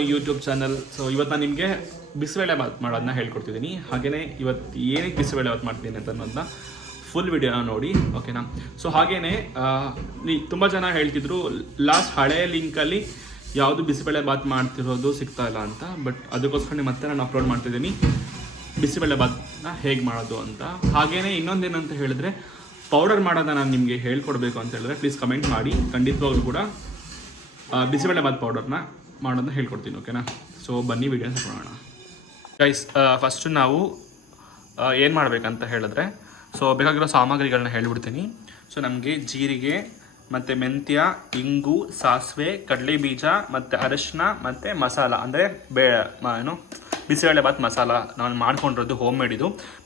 My YouTube channel. So ಇವತ್ತು ನಾನು ನಿಮಗೆ ಬಿಸಿಬೇಳೆ ಬಾತ್ ಮಾಡೋದನ್ನ ಹೇಳ್ಕೊಡ್ತಿದ್ದೀನಿ. ಹಾಗೆಯೇ ಇವತ್ತು ಏನಕ್ಕೆ ಬಿಸಿಬೇಳೆ ಬಾತ್ ಮಾಡ್ತೀನಿ ಅಂತ ಅನ್ನೋದನ್ನ ಫುಲ್ ವಿಡಿಯೋನ ನೋಡಿ, ಓಕೆನಾ. ಸೊ ಹಾಗೆಯೇ ತುಂಬ ಜನ ಹೇಳ್ತಿದ್ರು ಲಾಸ್ಟ್ ಹಳೆಯ ಲಿಂಕಲ್ಲಿ ಯಾವುದು ಬಿಸಿಬೇಳೆ ಬಾತ್ ಮಾಡ್ತಿರೋದು ಸಿಗ್ತಾ ಇಲ್ಲ ಅಂತ. ಬಟ್ ಅದಕ್ಕೋಸ್ಕರ ಮತ್ತೆ ನಾನು ಅಪ್ಲೋಡ್ ಮಾಡ್ತಿದ್ದೀನಿ ಬಿಸಿಬೇಳೆ ಬಾತ್ನ ಹೇಗೆ ಮಾಡೋದು ಅಂತ. ಹಾಗೆಯೇ ಇನ್ನೊಂದೇನಂತ ಹೇಳಿದ್ರೆ, ಪೌಡರ್ ಮಾಡೋದನ್ನ ನಾನು ನಿಮಗೆ ಹೇಳ್ಕೊಡ್ಬೇಕು ಅಂತ ಹೇಳಿದ್ರೆ ಪ್ಲೀಸ್ ಕಮೆಂಟ್ ಮಾಡಿ. ಖಂಡಿತವಾಗ್ಲೂ ಕೂಡ ಬಿಸಿಬೇಳೆ ಬಾತ್ ಪೌಡರ್ನ ಮಾಡೋದನ್ನ ಹೇಳ್ಕೊಡ್ತೀನಿ, ಓಕೆನಾ. ಸೊ ಬನ್ನಿ ವಿಡಿಯೋನ ನೋಡೋಣ ಗೈಸ್. ಫಸ್ಟು ನಾವು ಏನು ಮಾಡಬೇಕಂತ ಹೇಳಿದ್ರೆ, ಸೊ ಬೇಕಾಗಿರೋ ಸಾಮಗ್ರಿಗಳನ್ನ ಹೇಳ್ಬಿಡ್ತೀನಿ. ಸೊ ನಮಗೆ ಜೀರಿಗೆ ಮತ್ತು ಮೆಂತ್ಯ, ಇಂಗು, ಸಾಸಿವೆ, ಕಡಲೆ ಬೀಜ ಮತ್ತು ಅರಿಶಿನ ಮತ್ತು ಮಸಾಲ ಅಂದರೆ ಏನು ಬಿಸಿಬೇಳೆ ಬಾತ್ ಮಸಾಲ ನಾನು ಮಾಡ್ಕೊಂಡಿರೋದು ಹೋಮ್ ಮೇಡ್.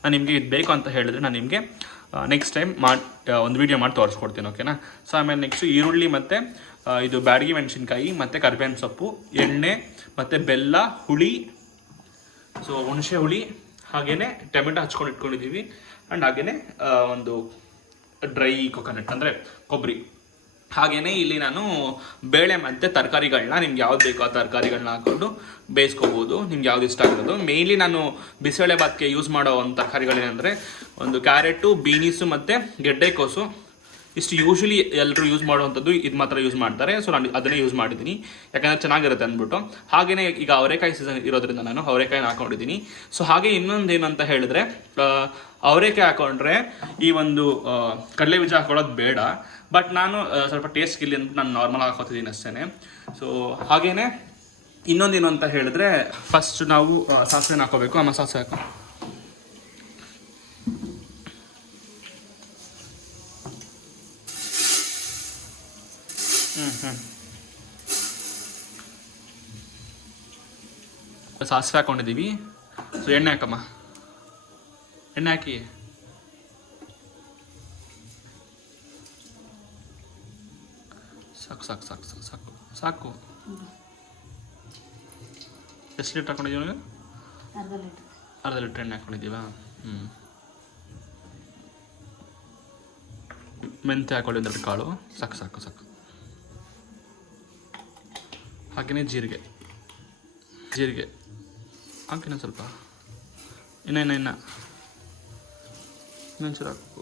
ನಾನು ನಿಮಗೆ ಇದು ಬೇಕು ಅಂತ ಹೇಳಿದ್ರೆ ನಾನು ನಿಮಗೆ ನೆಕ್ಸ್ಟ್ ಟೈಮ್ ಒಂದು ವೀಡಿಯೋ ಮಾಡಿ ತೋರಿಸ್ಕೊಡ್ತೀನಿ, ಓಕೆನಾ. ಸೊ ಆಮೇಲೆ ನೆಕ್ಸ್ಟು ಈರುಳ್ಳಿ ಮತ್ತು ಇದು ಬ್ಯಾಡಗಿ ಮೆಣಸಿನ್ಕಾಯಿ ಮತ್ತು ಕರಿಬೇವಿನ ಸೊಪ್ಪು, ಎಣ್ಣೆ ಮತ್ತು ಬೆಲ್ಲ, ಹುಳಿ, ಸೊ ಹುಣಸೆ ಹುಳಿ, ಹಾಗೆಯೇ ಟೊಮೆಟೊ ಹಚ್ಕೊಂಡು ಇಟ್ಕೊಂಡಿದ್ದೀವಿ. ಆ್ಯಂಡ್ ಹಾಗೆಯೇ ಒಂದು ಡ್ರೈ ಕೊಕೊನಟ್ ಅಂದರೆ ಕೊಬ್ಬರಿ. ಹಾಗೆಯೇ ಇಲ್ಲಿ ನಾನು ಬೇಳೆ ಮತ್ತು ತರಕಾರಿಗಳನ್ನ ನಿಮ್ಗೆ ಯಾವ್ದು ಬೇಕೋ ಆ ತರಕಾರಿಗಳನ್ನ ಹಾಕ್ಕೊಂಡು ಬೇಯಿಸ್ಕೋಬೋದು, ನಿಮ್ಗೆ ಯಾವ್ದು ಇಷ್ಟ ಆಗಿರೋದು. ಮೇಯ್ನ್ಲಿ ನಾನು ಬಿಸಿಬೇಳೆ ಬಾತ್ಗೆ ಯೂಸ್ ಮಾಡೋ ಒಂದು ತರಕಾರಿಗಳೇನೆಂದರೆ ಒಂದು ಕ್ಯಾರೆಟು, ಬೀನೀಸು ಮತ್ತು ಗೆಡ್ಡೆಕೋಸು. ಇಷ್ಟು ಯೂಶ್ವಲಿ ಎಲ್ಲರೂ ಯೂಸ್ ಮಾಡುವಂಥದ್ದು, ಇದು ಮಾತ್ರ ಯೂಸ್ ಮಾಡ್ತಾರೆ. ಸೊ ನಾನು ಅದನ್ನೇ ಯೂಸ್ ಮಾಡಿದ್ದೀನಿ ಯಾಕಂದರೆ ಚೆನ್ನಾಗಿರುತ್ತೆ ಅಂದ್ಬಿಟ್ಟು. ಹಾಗೆಯೇ ಈಗ ಅವರೆಕಾಯಿ ಸೀಸನ್ ಇರೋದ್ರಿಂದ ನಾನು ಅವರೆಕಾಯಿನ ಹಾಕೊಂಡಿದ್ದೀನಿ. ಸೊ ಹಾಗೆ ಇನ್ನೊಂದೇನು ಅಂತ ಹೇಳಿದ್ರೆ, ಅವರೆಕಾಯಿ ಹಾಕೊಂಡ್ರೆ ಈ ಒಂದು ಕಡಲೆ ಬೀಜ ಹಾಕೊಳ್ಳೋದು ಬೇಡ. ಬಟ್ ನಾನು ಸ್ವಲ್ಪ ಟೇಸ್ಟ್ ಗಿಲ್ಲಿ ಅಂತ ನಾನು ನಾರ್ಮಲ್ ಹಾಕೋತಿದ್ದೀನಿ ಅಷ್ಟೇ. ಸೊ ಹಾಗೆಯೇ ಇನ್ನೊಂದೇನು ಅಂತ ಹೇಳಿದ್ರೆ, ಫಸ್ಟ್ ನಾವು ಸಾಸಿವೆನ ಹಾಕೋಬೇಕು. ಆಮೇಲೆ ಸಾಸಿವೆ ಹಾಕೋ ಸಾಸಿವೆ ಹಾಕೊಂಡಿದ್ದೀವಿ. ಸೊ ಎಣ್ಣೆ ಹಾಕಮ್ಮ, ಎಣ್ಣೆ ಹಾಕಿ. ಸಾಕು ಸಾಕು ಸಾಕು ಸಾಕು ಸಾಕು ಸಾಕು. ಎಷ್ಟು ಲೀಟ್ರ್ ಹಾಕೊಂಡಿದ್ದೀವಿ? ಅರ್ಧ ಲೀಟ್ರ್ ಎಣ್ಣೆ ಹಾಕೊಂಡಿದ್ದೀವಾ? ಮೆಂತ್ಯ ಹಾಕೊಳ್ಳಿ ಒಂದೆರಡು ಕಾಳು, ಸಾಕು ಸಾಕು ಸಾಕು. ಹಾಗೆಯೇ ಜೀರಿಗೆ ಹಾಕಿನ ಸ್ವಲ್ಪ, ಇನ್ನೊಂಚೂರು ಹಾಕಬೇಕು.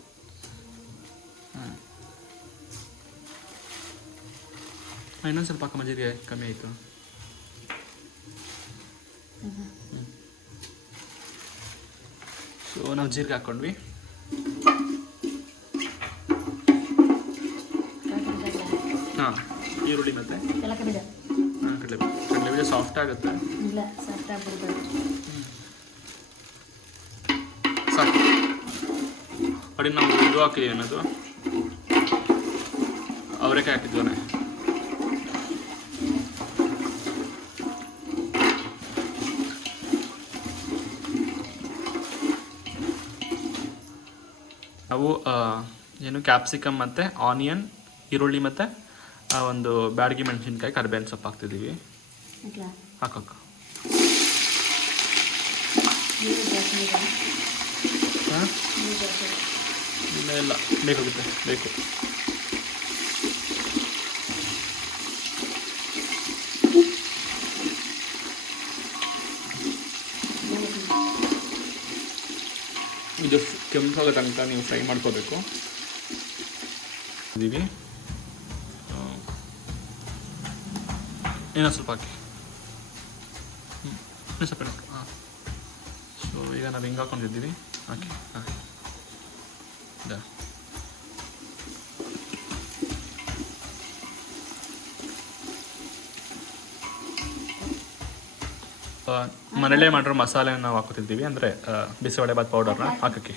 ಇನ್ನೊಂದು ಸ್ವಲ್ಪ ಹಾಕಮ್ಮ, ಜೀರಿಗೆ ಕಮ್ಮಿ ಆಯಿತು. ಸೊ ನಾವು ಜೀರಿಗೆ ಹಾಕ್ಕೊಂಡ್ವಿ. ಹಾಂ, ಈರುಳ್ಳಿ ಮತ್ತು ಕಡಲೆ ಬೀಜ ಸಾಫ್ಟ್ ಆಗುತ್ತೆ. ಸಾಕು. ಅಡಿ ನಾವು ಇದು ಹಾಕಿದ್ದೀವಿ ಅನ್ನೋದು ಅವರೆಕಾಯಿ ಹಾಕಿದ್ವೇ. ನಾವು ಏನು ಕ್ಯಾಪ್ಸಿಕಮ್ ಮತ್ತು ಆನಿಯನ್, ಈರುಳ್ಳಿ ಮತ್ತು ಒಂದು ಬ್ಯಾಡಗಿ ಮೆಣಸಿನ್ಕಾಯಿ, ಕರಿಬೇವಿನ ಸೊಪ್ಪು ಹಾಕ್ತಿದ್ದೀವಿ. ಹಾಕೋಕ್ಕ ಇಲ್ಲ ಬೇಕಾಗುತ್ತೆ, ಬೇಕು. ಇದು ಕೆಂಪಾಗೋ ತನಕ ನೀವು ಫ್ರೈ ಮಾಡ್ಕೋಬೇಕು. ಇದೀವಿ ಇನ್ನೂ ಸ್ವಲ್ಪ ಹಾಕಿ, ಇನ್ನೂ ಸ್ವಲ್ಪ ಹಾಕಿ. ಹಾಂ, ಸೊ ಈಗ ನಾವು ಹಿಂಗೆ ಹಾಕೊಂಡಿದ್ದೀವಿ, ಹಾಕಿ. ಹಾಂ, ಮನೇಲೇ ಮಾಡಿರೋ ಮಸಾಲೆನ ನಾವು ಹಾಕೋತಿದ್ದೀವಿ, ಅಂದರೆ ಬಿಸಿಬೇಳೆ ಬಾತ್ ಪೌಡರ್ನ ಹಾಕಕ್ಕೆ.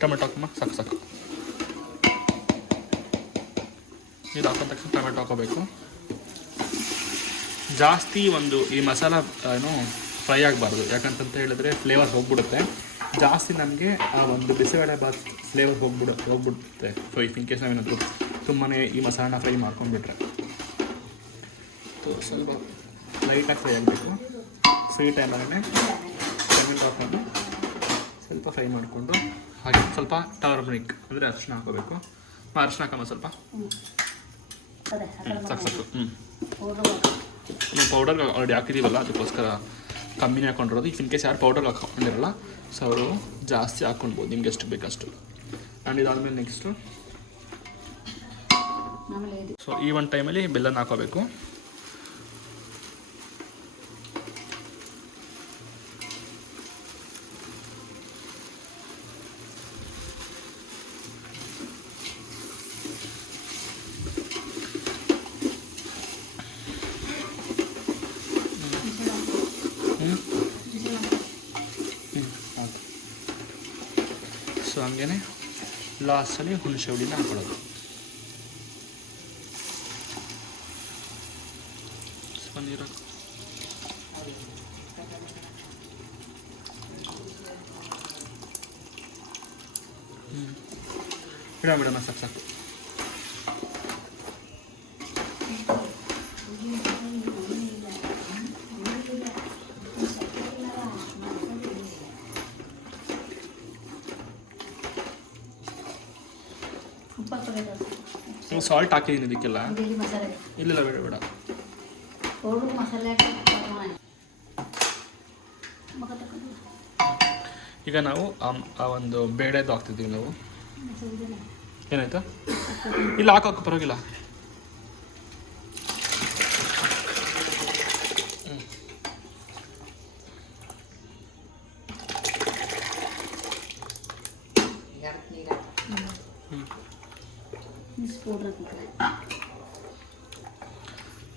ಟೊಮೆಟೊ ಹಾಕಮ್ಮ, ಸಾಕು ಸಾಕು. ಇದು ಹಾಕೊಂಡ ತಕ್ಷಣ ಟೊಮೆಟೊ ಹಾಕೋಬೇಕು. ಜಾಸ್ತಿ ಒಂದು ಈ ಮಸಾಲ ಏನು ಫ್ರೈ ಆಗಬಾರ್ದು, ಯಾಕಂತಂತ ಹೇಳಿದ್ರೆ ಫ್ಲೇವರ್ ಹೋಗ್ಬಿಡುತ್ತೆ ಜಾಸ್ತಿ. ನಮಗೆ ಆ ಒಂದು ಬಿಸಿಬೇಳೆ ಬಾತ್ ಫ್ಲೇವರ್ ಹೋಗ್ಬಿಡುತ್ತೆ. ಸೊ ಇಫ್ ಇನ್ ಕೇಸ್ ನಾವೇನಾದರೂ ತುಂಬಾ ಈ ಮಸಾಲನ ಫ್ರೈ ಮಾಡ್ಕೊಂಡ್ಬಿಟ್ರೆ. ಸೊ ಸ್ವಲ್ಪ ಲೈಟಾಗಿ ಫ್ರೈ ಆಗಬೇಕು. ಫ್ರೈ ಟೈಮಲ್ಲೇ ಲೆಮನ್ ಡ್ರಾಪ್ ಮಾಡಿ ಸ್ವಲ್ಪ ಫ್ರೈ ಮಾಡಿಕೊಂಡು ಹಾಗೆ ಸ್ವಲ್ಪ ಟರ್ಮರಿಕ್ ಅಂದರೆ ಅರಿಶಿನ ಹಾಕೋಬೇಕು. ಅರಿಶಿನ ಹಾಕಮ್ಮ ಸ್ವಲ್ಪ ಸಾಕು. ನಾವು ಪೌಡರ್ ಆಲ್ರೆಡಿ ಹಾಕಿದ್ದೀವಲ್ಲ, ಅದಕ್ಕೋಸ್ಕರ ಕಮ್ಮಿನೇ ಹಾಕೊಂಡಿರೋದು. ಇಫ್ ಇನ್ ಕೇಸ್ ಯಾರು ಪೌಡರ್ ಹಾಕೊಂಡಿರಲ್ಲ ಸೊ ಅವರು ಜಾಸ್ತಿ ಹಾಕ್ಕೊಳ್ಬೋದು, ನಿಮ್ಗೆ ಎಷ್ಟು ಬೇಕಷ್ಟು. ಆ್ಯಂಡ್ ಇದಾದಮೇಲೆ ನೆಕ್ಸ್ಟು ಸೊ ಈ ಒಂದು ಟೈಮಲ್ಲಿ ಬೆಲ್ಲನ ಹಾಕೋಬೇಕು. ಸೊ ಹಂಗೇ ಲಾಸ್ಟಲ್ಲಿ ಹುಣಸೆ ಹುಳಿನ ಹಾಕೊಳ್ಳೋದು. ಸ್ವಲ್ಪ ನೀರು ಬಿಡೋಣ ಸಾಕು ಸಾಕು. ಸಾಲ್ಟ್ ಹಾಕಿದ್ದೀನಿ ಇದಕ್ಕೆಲ್ಲ. ಇಲ್ಲ ಬೇಡ ಬೇಡ. ಈಗ ನಾವು ಆ ಒಂದು ಬೇಳೆದು ಹಾಕ್ತಿದ್ದೀವಿ ನಾವು. ಏನಾಯ್ತಾ? ಇಲ್ಲ ಹಾಕೋಕೆ ಪರವಾಗಿಲ್ಲ.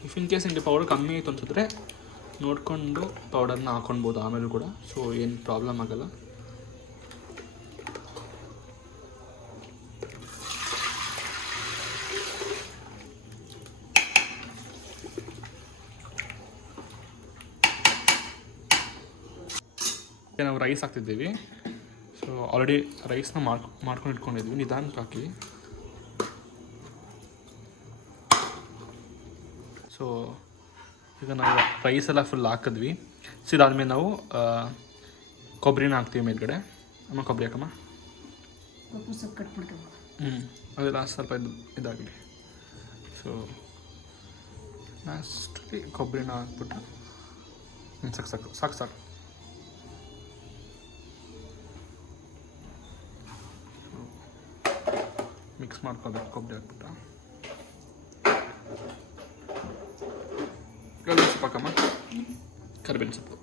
ಇಫ್ ಇನ್ ಕೇಸ್ ನಿಮಗೆ ಪೌಡರ್ ಕಮ್ಮಿ ಆಯಿತು ಅನ್ಸಿದ್ರೆ ನೋಡಿಕೊಂಡು ಪೌಡರ್ನ ಹಾಕೊಳ್ಬೋದು ಆಮೇಲೆ ಕೂಡ. ಸೊ ಏನು ಪ್ರಾಬ್ಲಮ್ ಆಗಲ್ಲ. ನಾವು ರೈಸ್ ಹಾಕ್ತಿದ್ದೀವಿ. ಸೊ ಆಲ್ರೆಡಿ ರೈಸ್ನ ಮಾಡ್ಕೊಂಡು ಇಟ್ಕೊಂಡಿದ್ವಿ. ನಿಧಾನಕ್ಕೆ ಹಾಕಿ. ಸೊ ಈಗ ನಾವು ರೈಸ್ ಎಲ್ಲ ಫುಲ್ ಹಾಕಿದ್ವಿ. ಸೊ ಇದಾದ್ಮೇಲೆ ನಾವು ಕೊಬ್ಬರಿನ ಹಾಕ್ತೀವಿ ಮೇಲ್ಗಡೆ. ಅಮ್ಮ ಕೊಬ್ಬರಿ ಹಾಕಮ್ಮ. ಅದೆಲ್ಲ ಸ್ವಲ್ಪ ಇದಾಗಲಿ. ಸೊ ಲಾಸ್ಟಲ್ಲಿ ಕೊಬ್ಬರಿನ ಹಾಕ್ಬಿಟ್ಟು ಸಾಕು ಸಾಕು ಸಾಕು ಸಾಕು. ಮಿಕ್ಸ್ ಮಾಡ್ಕೋಬೇಕು ಕೊಬ್ಬರಿ ಹಾಕ್ಬಿಟ್ಟು. ಕರಿಬೇವಿನ ಸೊಪ್ಪು ಹಾಕಮ್ಮ. ಕರಿಬೇವಿನ ಸೊಪ್ಪು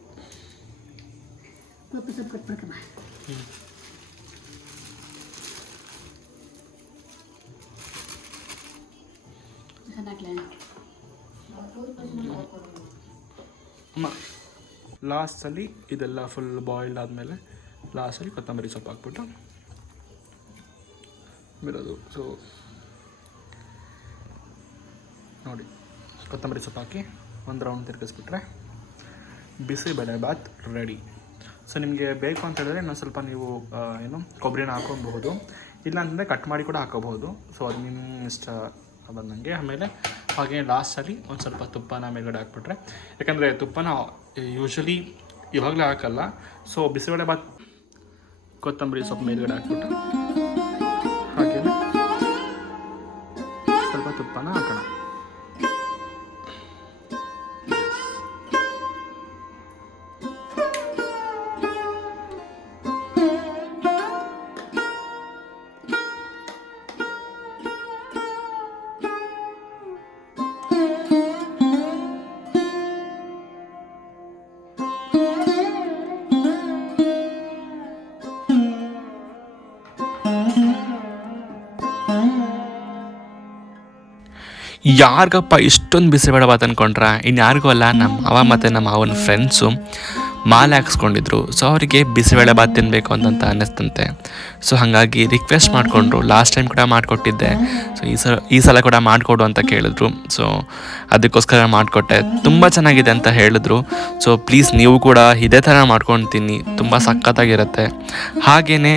ಅಮ್ಮ. ಲಾಸ್ಟಲ್ಲಿ ಇದೆಲ್ಲ ಫುಲ್ ಬಾಯ್ಲ್ಡ್ ಆದಮೇಲೆ ಲಾಸ್ಟಲ್ಲಿ ಕೊತ್ತಂಬರಿ ಸೊಪ್ಪು ಹಾಕ್ಬಿಟ್ಟು ಬಿಡೋದು. ಸೊ ನೋಡಿ, ಕೊತ್ತಂಬರಿ ಸೊಪ್ಪು ಹಾಕಿ ಒಂದು ರೌಂಡ್ ತಿರುಗಿಸ್ಬಿಟ್ರೆ ಬಿಸಿಬೇಳೆ ಬಾತ್ ರೆಡಿ. ಸೊ ನಿಮಗೆ ಬೇಕು ಅಂತ ಹೇಳಿದ್ರೆ ಇನ್ನೊಂದು ಸ್ವಲ್ಪ ನೀವು ಕೊಬ್ಬರಿನ ಹಾಕೊಬಹುದು. ಇಲ್ಲ ಅಂತಂದರೆ ಕಟ್ ಮಾಡಿ ಕೂಡ ಹಾಕೋಬಹುದು. ಸೊ ಅದು ನಿಮ್ಮ ಇಷ್ಟ ಬಂದಂಗೆ. ಆಮೇಲೆ ಹಾಗೆ ಲಾಸ್ಟಲ್ಲಿ ಒಂದು ಸ್ವಲ್ಪ ತುಪ್ಪನ ಮೇಲ್ಗಡೆ ಹಾಕ್ಬಿಟ್ರೆ, ಯಾಕಂದರೆ ತುಪ್ಪನ ಯೂಶ್ವಲಿ ಇವಾಗಲೇ ಹಾಕಲ್ಲ. ಸೊ ಬಿಸಿಬೇಳೆ ಬಾತ್ ಕೊತ್ತಂಬರಿ ಸೊಪ್ಪು ಮೇಲ್ಗಡೆ ಹಾಕ್ಬಿಟ್ಟು ಹಾಗೆ ಸ್ವಲ್ಪ ತುಪ್ಪನ ಹಾಕೋಣ. ಯಾರಿಗಪ್ಪ ಇಷ್ಟೊಂದು ಬಿಸಿಬೇಳೆ ಬಾತ್ ಅಂದ್ಕೊಂಡ್ರೆ ಇನ್ನು ಯಾರಿಗೂ ಅಲ್ಲ, ನಮ್ಮ ಮಾವ ಮತ್ತು ನಮ್ಮ ಮಾವನ ಫ್ರೆಂಡ್ಸು ಮಾಲೆ ಹಾಕ್ಸ್ಕೊಂಡಿದ್ರು. ಸೊ ಅವರಿಗೆ ಬಿಸಿಬೇಳೆಬಾತ್ ತಿನ್ನಬೇಕು ಅಂತ ಅನ್ನಿಸ್ತಂತೆ. ಸೊ ಹಾಗಾಗಿ ರಿಕ್ವೆಸ್ಟ್ ಮಾಡಿಕೊಂಡ್ರು. ಲಾಸ್ಟ್ ಟೈಮ್ ಕೂಡ ಮಾಡಿಕೊಟ್ಟಿದ್ದೆ. ಸೊ ಈ ಸಲ ಕೂಡ ಮಾಡಿಕೊಡು ಅಂತ ಕೇಳಿದ್ರು. ಸೊ ಅದಕ್ಕೋಸ್ಕರ ಮಾಡಿಕೊಟ್ಟೆ. ತುಂಬ ಚೆನ್ನಾಗಿದೆ ಅಂತ ಹೇಳಿದ್ರು. ಸೊ ಪ್ಲೀಸ್ ನೀವು ಕೂಡ ಇದೇ ಥರ ಮಾಡ್ಕೊಂಡು ತಿನ್ನಿ, ತುಂಬ ಸಖತ್ತಾಗಿರುತ್ತೆ. ಹಾಗೆಯೇ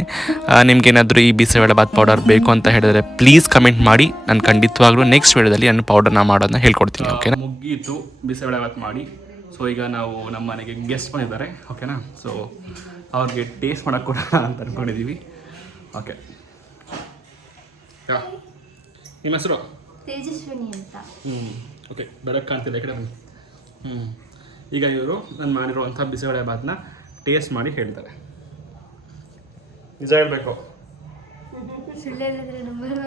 ನಿಮ್ಗೇನಾದರೂ ಈ ಬಿಸಿಬೇಳೆಬಾತ್ ಪೌಡರ್ ಬೇಕು ಅಂತ ಹೇಳಿದ್ರೆ ಪ್ಲೀಸ್ ಕಮೆಂಟ್ ಮಾಡಿ. ನಾನು ಖಂಡಿತವಾಗ್ಲೂ ನೆಕ್ಸ್ಟ್ ವೀಡಿಯೋದಲ್ಲಿ ನಾನು ಪೌಡರ್ನ ಮಾಡೋದನ್ನ ಹೇಳ್ಕೊಡ್ತೀನಿ. ಓಕೆನಾ? ಮುಗೀತು ಬಿಸಿಬೇಳೆಬಾತ್ ಮಾಡಿ. ಸೊ ಈಗ ನಾವು ನಮ್ಮ ಮನೆಗೆ ಗೆಸ್ಟ್ ಬಂದಿದ್ದಾರೆ. ಓಕೆನಾ? ಸೊ ಅವ್ರಿಗೆ ಟೇಸ್ಟ್ ಮಾಡೋಕ್ಕೆ ಕೊಡೋಣ ಅಂತ ಅಂದ್ಕೊಂಡಿದ್ದೀವಿ. ಓಕೆ, ನಿಮ್ಮ ಹೆಸರು? ತೇಜಸ್ವಿನಿ ಅಂತ. ಓಕೆ, ಬೆಳಕು ಕಾಣ್ತಿಲ್ಲ, ಈ ಕಡೆ ಬನ್ನಿ. ಈಗ ಇವರು ನಾನು ಮಾಡಿರುವಂಥ ಬಿಸಿಬೇಳೆಬಾತನ್ನ ಟೇಸ್ಟ್ ಮಾಡಿ ಹೇಳ್ತಾರೆ. ನಿಜ ಹೇಳಬೇಕು. ಸುಳ್ಳು ಹೇಳಿದ್ರೆ ನಂಬರ್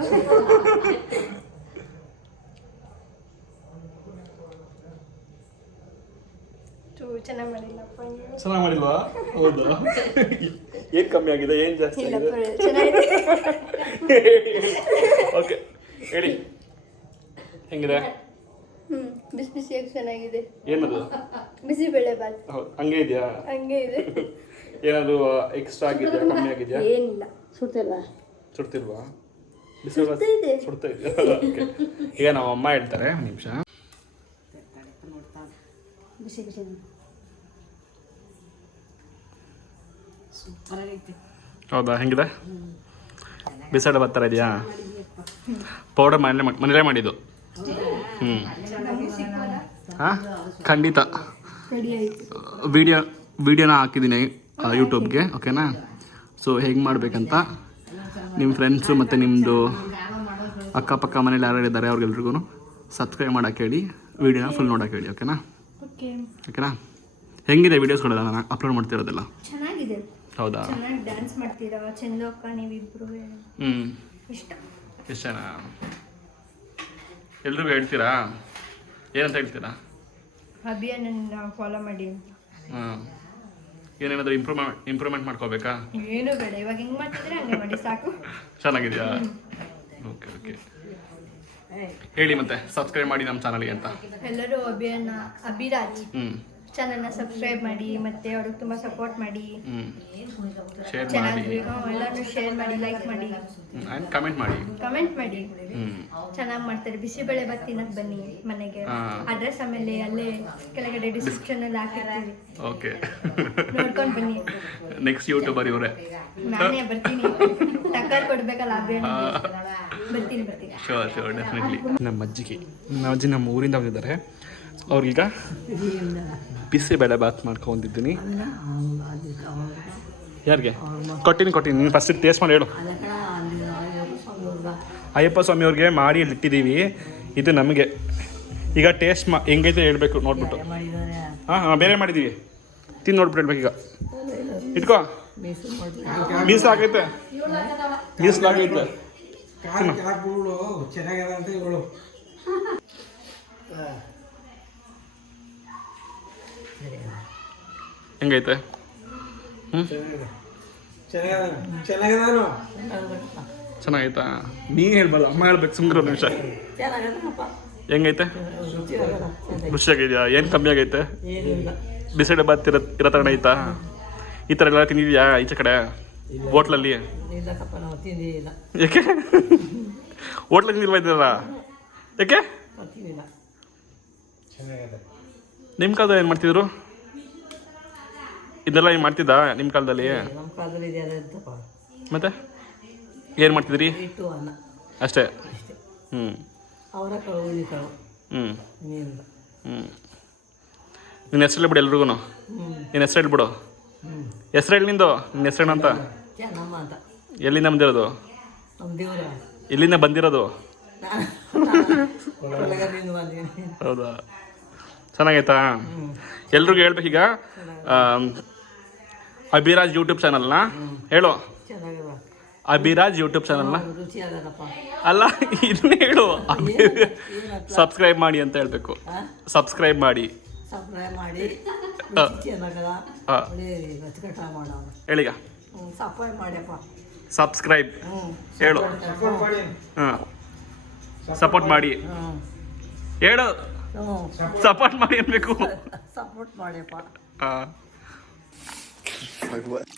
ಚೆನ್ನಾಗಿ ಮಾಡಿಲ್ಲಪ್ಪ. ಚೆನ್ನಾಗಿ ಮಾಡಿಲ್ವಾ? ಹೌದಾ? ಏನು ಕಮ್ಮಿ ಆಗಿದೆ, ಏನು ಜಾಸ್ತಿ ಆಗಿದೆ? ಓಕೆ, ಹೇಳಿ ಹೆಂಗಿದೆ? ಬಿಸಿ ಬಿಸಿಯಾಗಿ ಚೆನ್ನಾಗಿದೆ. ಏನದು? ಬಿಸಿಬೇಳೆಬಾತ್. ಹೌದು, ಹಂಗೆ ಇದೆಯಾ? ಹಂಗೆ ಇದೆ. ಏನಾದರೂ ಎಕ್ಸ್ಟ್ರಾ ಆಗಿದೆಯಾ, ಕಮ್ಮಿ ಆಗಿದೆಯಾ? ಏನಿಲ್ಲ. ಸುಡ್ತಿಲ್ವಾ? ಸುಡ್ತಿಲ್ವಾ? ಬಿಸಿಬೇಳೆ ಸುಡ್ತಾ ಇದೆಯಾ? ಓಕೆ, ಈಗ ನಾವು ಅಮ್ಮ ಹೇಳ್ತಾರೆ. ಒಂದು ನಿಮಿಷ. ಬಿಸಿ ಬಿಸಿ ಹೌದಾ? ಹೆಂಗಿದೆ? ಬಿಸಿಬೇಳೆಬಾತ್ ಥರ ಇದೆಯಾ? ಪೌಡರ್ ಮನೇಲೇ ಮಾಡಿದ್ದು. ಹಾಂ, ಖಂಡಿತ ವಿಡಿಯೋನ ಹಾಕಿದ್ದೀನಿ ಯೂಟ್ಯೂಬ್ಗೆ. ಓಕೆನಾ? ಸೊ ಹೇಗೆ ಮಾಡಬೇಕಂತ ನಿಮ್ಮ ಫ್ರೆಂಡ್ಸು ಮತ್ತು ನಿಮ್ಮದು ಅಕ್ಕಪಕ್ಕ ಮನೇಲಿ ಯಾರು ಇದ್ದಾರೆ ಅವ್ರಿಗೆಲ್ರಿಗೂ ಸಬ್ಸ್ಕ್ರೈಬ್ ಮಾಡೋಕೆ ಹೇಳಿ, ವಿಡಿಯೋನ ಫುಲ್ ನೋಡೋಕೆ ಹೇಳಿ. ಓಕೆನಾ? ಓಕೆನಾ? ಹೆಂಗಿದೆ ವೀಡಿಯೋಸ್ಗಳೆಲ್ಲ ನಾನು ಅಪ್ಲೋಡ್ ಮಾಡ್ತಿರೋದೆಲ್ಲ? ಚೆನ್ನಾಗಿದೆ. ಹೌದಾ? ಚೆನ್ನಾಗಿ ಡ್ಯಾನ್ಸ್ ಮಾಡ್ತೀರಾ ಚಂದು ಅಕ್ಕ ನೀವಿಬ್ರು. ಇಷ್ಟನಾ? ಎಲ್ರಿಗೂ ಹೇಳ್ತೀರಾ? ಏನಂತ ಹೇಳ್ತೀರಾ? ಅಭಿಯಾನ ಫಾಲೋ ಮಾಡಿ. ಏನೇನಾದರೂ ಇಂಪ್ರೂವ್ಮೆಂಟ್ ಮಾಡ್ಕೋಬೇಕಾ? ಏನು ಬೇಡ, ಇವಾಗ ಹೆಂಗೆ ಮಾಡ್ತಿದ್ರೆ ಹಂಗೆ ಮಾಡಿ ಸಾಕು. ಚೆನ್ನಾಗಿದೆಯಾ? ಓಕೆ ಓಕೆ, ಹೇಳಿ ಮತ್ತೆ ಸಬ್ಸ್ಕ್ರೈಬ್ ಮಾಡಿ ನಮ್ಮ ಚಾನಲ್ಗೆ ಅಂತ. ಎಲ್ಲರೂ ಅಭಿರಾಜ್ ಚಾನಲ್ನ ಸಬ್ಸ್ಕ್ರೈಬ್ ಮಾಡಿ, ಮತ್ತೆ ಅವ್ರಿಗೆ ತುಂಬ ಸಪೋರ್ಟ್ ಮಾಡಿ, ಶೇರ್ ಚೆನ್ನಾಗಿ ಮಾಡಿ, ಎಲ್ಲರೂ ಶೇರ್ ಮಾಡಿ, ಲೈಕ್ ಮಾಡಿ, ಕಮೆಂಟ್ ಮಾಡಿ. ಚೆನ್ನಾಗಿ ಮಾಡ್ತಾರೆ. ಬಿಸಿಬೇಳೆಬಾತ್ ತಿನ್ನಕ್ಕೆ ಬನ್ನಿ ಮನೆಗೆ. ಅಡ್ರೆಸ್ ಆಮೇಲೆ ಅಲ್ಲೇ ಕೆಳಗಡೆ ಡಿಸ್ಕ್ರಿಪ್ಷನ್ ಅಲ್ಲಿ ಹಾಕಿರ್ತೀವಿ. ಓಕೆ, ನೋಡ್ಕೊಂಡು ಬನ್ನಿ. ನೆಕ್ಸ್ಟ್ ಯೂಟ್ಯೂಬರ್ ಇವರೇ. ನಾನೇ ಬರ್ತೀನಿ, ಟಕ್ಕರ್ ಕೊಡ್ಬೇಕಲ್ಲ ಬರ್ತೀನಿ. Sure definitely. ನಮ್ಮ ಅಜ್ಜಿ ನಮ್ಮ ಊರಿಂದ ಬಂದಿದ್ದಾರೆ. ಅವ್ರಿಗೀಗ ಬಿಸಿಬೇಳೆಬಾತ್ ಮಾಡ್ಕೊಂಡಿದ್ದೀನಿ. ಯಾರಿಗೆ ಕೊಟ್ಟಿನಿ? ನೀನು ಫಸ್ಟ್ ಟೇಸ್ಟ್ ಮಾಡಿ ಹೇಳು. ಅಯ್ಯಪ್ಪ ಸ್ವಾಮಿ ಅವ್ರಿಗೆ ಮಾಡಿ ಇಟ್ಟಿದ್ದೀವಿ. ಇದು ನಮಗೆ ಈಗ ಟೇಸ್ಟ್ ಹೆಂಗೈತೆ ಹೇಳ್ಬೇಕು ನೋಡ್ಬಿಟ್ಟು. ಹಾಂ, ಬೇರೆ ಮಾಡಿದ್ದೀವಿ, ತಿಂದು ನೋಡ್ಬಿಟ್ಟು ಹೇಳ್ಬೇಕು. ಈಗ ಇಟ್ಕೋ, ಮೀಸಲಾಗೈತೆ. ಹೆಂಗೈತೆ? ಚೆನ್ನಾಗೈತಾ? ನೀ ಹೇಳ್ಬಲ್ಲ, ಅಮ್ಮ ಹೇಳ್ಬೇಕು. ಸುಮ್ಗಿರೋ ನಿಮಿಷ. ಹೆಂಗೈತೆ? ರುಚಿಯಾಗಿದೆಯಾ? ಏನು ಕಮ್ಮಿ ಆಗೈತೆ? ಬಿಸಿಬೇಳೆಬಾತ್ ಇರೋ ಥರ ಐತಾ? ಈ ಥರ ಎಲ್ಲ ತಿಂದಿದ್ಯಾ ಈಚೆ ಕಡೆ ಹೋಟ್ಲಲ್ಲಿ? ಯಾಕೆ ಹೋಟ್ಲಲ್ಲಿ ತಿಂದಿಲ್ವಾ ಇದ್ದೀರಲ್ಲ? ಯಾಕೆ? ನಿಮ್ಮ ಕಾಲದಲ್ಲಿ ಏನು ಮಾಡ್ತಿದ್ರು? ಇದೆಲ್ಲ ಏನು ಮಾಡ್ತಿದ್ದ ನಿಮ್ಮ ಕಾಲದಲ್ಲಿ? ಮತ್ತೆ ಏನು ಮಾಡ್ತಿದ್ರಿ? ಅಷ್ಟೇ. ನಿನ್ನ ಹೆಸರು ಹೇಳ್ಬಿಡು ಎಲ್ರಿಗೂ. ನಿನ್ನ ಹೆಸರು ಹೇಳ್ಬಿಡು. ಹೆಸರು ಹೇಳಿ ನಿಂದು. ನಿನ್ನ ಹೆಸರು ಏನಂತ? ಎಲ್ಲಿಂದ ಬಂದಿರೋದು? ಎಲ್ಲಿಂದ ಬಂದಿರೋದು? ಹೌದಾ? ಚೆನ್ನಾಗೈತಾ? ಎಲ್ರಿಗೂ ಹೇಳ್ಬೇಕೀಗ. ಅಭಿರಾಜ್ ಯೂಟ್ಯೂಬ್ ಚಾನಲ್ನ ಹೇಳು. ಅಭಿರಾಜ್ ಯೂಟ್ಯೂಬ್ ಚಾನಲ್ನ ಅಲ್ಲ, ಇದನ್ನ ಹೇಳು. ಸಬ್ಸ್ಕ್ರೈಬ್ ಮಾಡಿ ಅಂತ ಹೇಳ್ಬೇಕು. ಸಬ್ಸ್ಕ್ರೈಬ್ ಮಾಡಿ ಹೇಳಿಗ. ಸಬ್ಸ್ಕ್ರೈಬ್ ಹೇಳು. ಹಾಂ, ಸಪೋರ್ಟ್ ಮಾಡಿ ಹೇಳು. ಸಪೋರ್ಟ್ ಮಾಡಿ ಅನ್ಬೇಕು. ಸಪೋರ್ಟ್ ಮಾಡಿಯಪ್ಪ. ಹಾಂ, ಭಗವಂತ